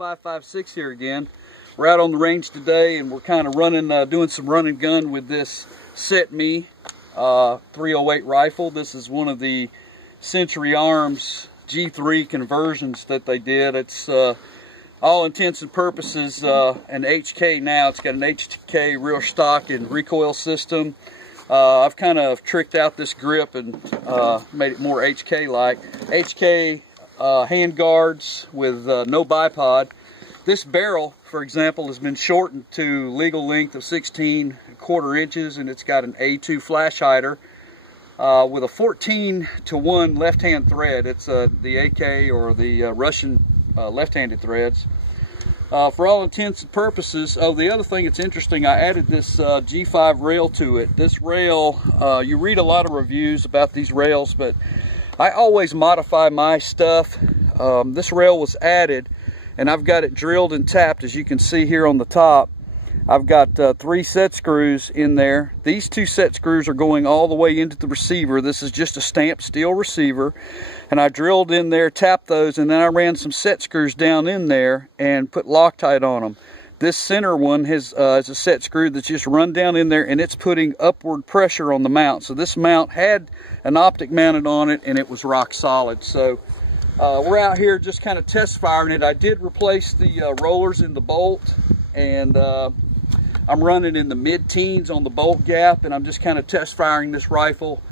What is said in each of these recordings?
5.56 here again. We're out on the range today and we're kind of running, doing some run and gun with this CETME 308 rifle. This is one of the Century Arms G3 conversions that they did. It's all intents and purposes an HK now. It's got an HK rear stock and recoil system. I've kind of tricked out this grip and made it more HK-like. HK hand guards with no bipod. This barrel, for example, has been shortened to legal length of 16.25 inches, and it's got an A2 flash hider with a 14-to-1 left-hand thread. It's the AK or the Russian left-handed threads. For all intents and purposes, the other thing that's interesting, I added this G5 rail to it. This rail, you read a lot of reviews about these rails, but I always modify my stuff. This rail was added, and I've got it drilled and tapped, as you can see here on the top. I've got 3 set screws in there. These 2 set screws are going all the way into the receiver. This is just a stamped steel receiver. And I drilled in there, tapped those, and then I ran some set screws down in there and put Loctite on them. This center one is a set screw that's just run down in there, and it's putting upward pressure on the mount. So this mount had an optic mounted on it, and it was rock solid. So we're out here just kind of test firing it. I did replace the rollers in the bolt, and I'm running in the mid-teens on the bolt gap, and I'm just kind of test firing this rifle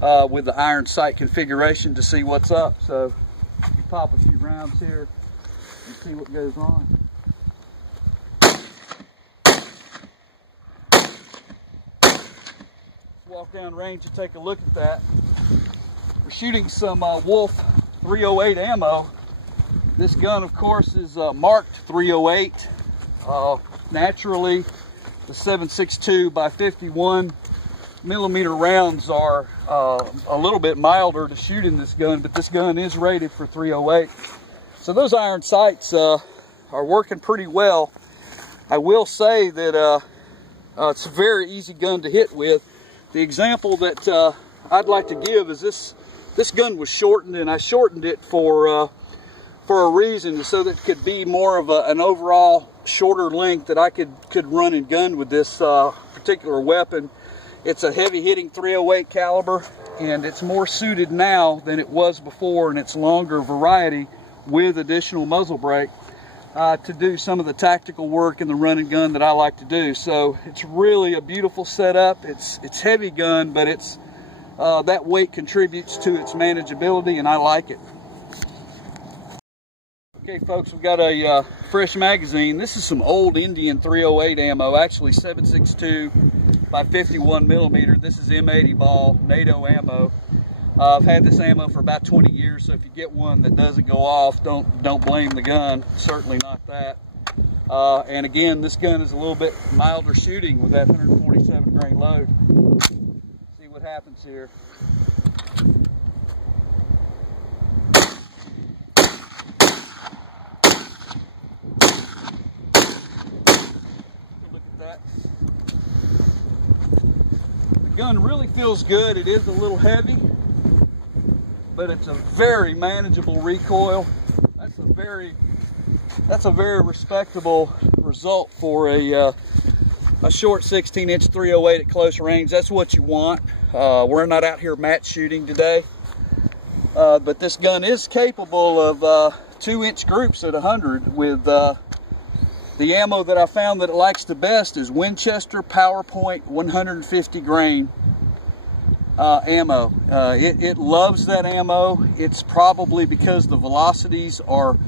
with the iron sight configuration to see what's up. So you pop a few rounds here and see what goes on. Walk down range and take a look at that. We're shooting some Wolf 308 ammo. This gun, of course, is marked 308. Naturally, the 7.62 by 51 millimeter rounds are a little bit milder to shoot in this gun, but this gun is rated for 308. So those iron sights are working pretty well. I will say that it's a very easy gun to hit with. The example that I'd like to give is this gun was shortened, and I shortened it for a reason, so that it could be more of an overall shorter length that I could run and gun with this particular weapon. It's a heavy hitting 308 caliber, and it's more suited now than it was before, and it's longer variety with additional muzzle brake to do some of the tactical work in the run and gun that I like to do. So it's really a beautiful setup. It's heavy gun, but it's that weight contributes to its manageability, and I like it. Okay, folks, we've got a fresh magazine. This is some old Indian 308 ammo, actually 7.62 by 51 millimeter. This is M80 ball NATO ammo. I've had this ammo for about 20 years, so if you get one that doesn't go off, don't blame the gun. Certainly not that. And again, this gun is a little bit milder shooting with that 147 grain load. See what happens here. Look at that. The gun really feels good. It is a little heavy, but it's a very manageable recoil. That's a very respectable result for a short 16-inch 308 at close range. That's what you want. We're not out here match shooting today, but this gun is capable of 2-inch groups at 100 with the ammo that I found that it likes the best is Winchester PowerPoint 150 grain ammo. It loves that ammo. It's probably because the velocities are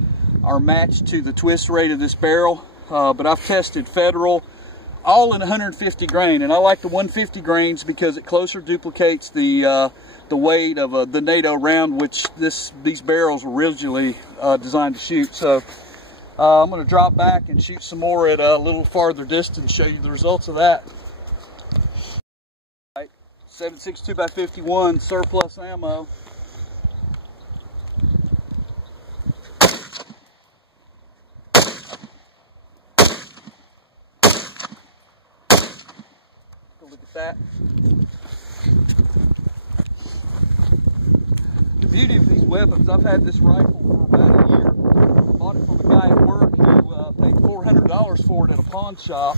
matched to the twist rate of this barrel, but I've tested Federal all in 150 grain, and I like the 150 grains because it closer duplicates the weight of the NATO round, which these barrels were originally designed to shoot. So I'm going to drop back and shoot some more at a little farther distance, show you the results of that. 7.62 by 51 surplus ammo. Look at that. The beauty of these weapons, I've had this rifle for about a year. Bought it from a guy at work. $400 for it at a pawn shop.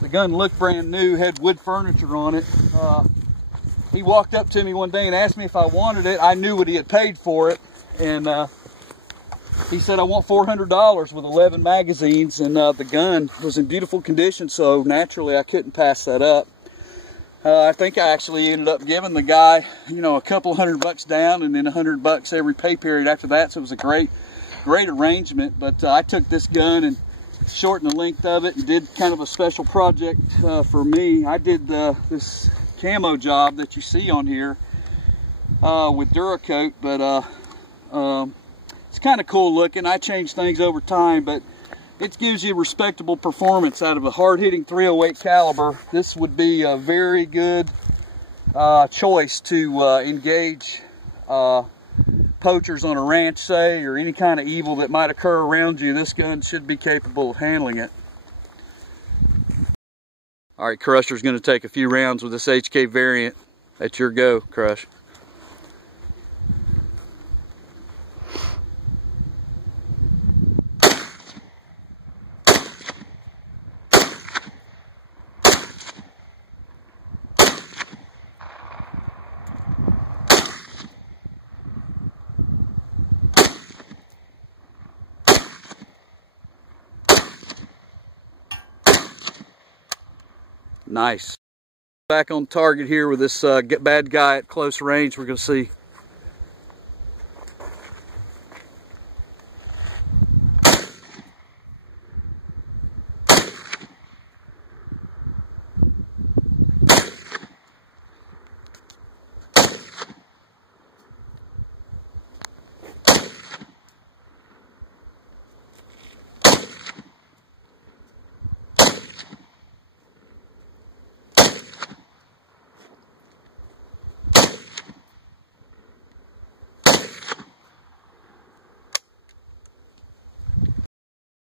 The gun looked brand new, had wood furniture on it. He walked up to me one day and asked me if I wanted it. I knew what he had paid for it, and he said, I want $400 with 11 magazines, and the gun was in beautiful condition, so naturally I couldn't pass that up. I think I actually ended up giving the guy, you know, a couple $100 down and then $100 every pay period after that, so it was a great arrangement. But I took this gun and shortened the length of it and did kind of a special project for me. I did this camo job that you see on here with Duracoat, but it's kind of cool looking. I changed things over time, but it gives you respectable performance out of a hard-hitting .308 caliber. This would be a very good choice to engage poachers on a ranch, say, or any kind of evil that might occur around you. This gun should be capable of handling it. All right, Crusher's going to take a few rounds with this HK variant. That's your go, Crush. Nice. Back on target here with this bad guy at close range. We're going to see.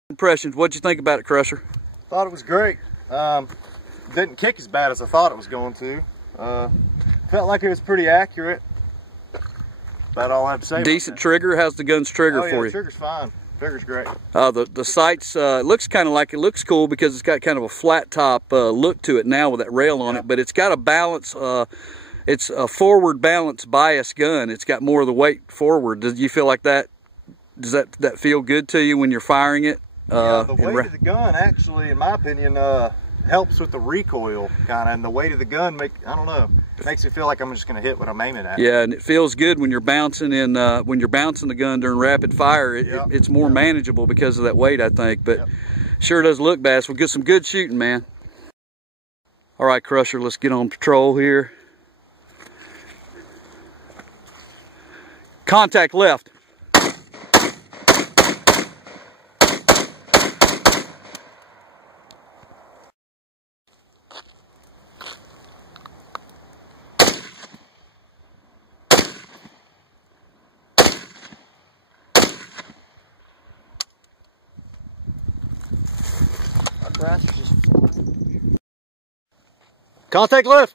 Impressions. What'd you think about it, Crusher? Thought it was great. Didn't kick as bad as I thought it was going to. Felt like it was pretty accurate. About all I have to say. Decent trigger. How's the gun's trigger for you? The trigger's fine. Trigger's great. The sights, it looks kind of like, it looks cool because it's got kind of a flat top look to it now with that rail on it, but it's got a balance. It's a forward balance bias gun. It's got more of the weight forward. Does you feel like that? Does that feel good to you when you're firing it? Yeah, the weight of the gun actually, in my opinion, helps with the recoil kind of, and the weight of the gun makes it feel like I'm just going to hit what I'm aiming at. Yeah, and it feels good when you're bouncing when you're bouncing the gun during rapid fire. It's more manageable because of that weight, I think. But sure does look bad. So we'll get some good shooting, man. All right, Crusher, let's get on patrol here. Contact left. Contact left.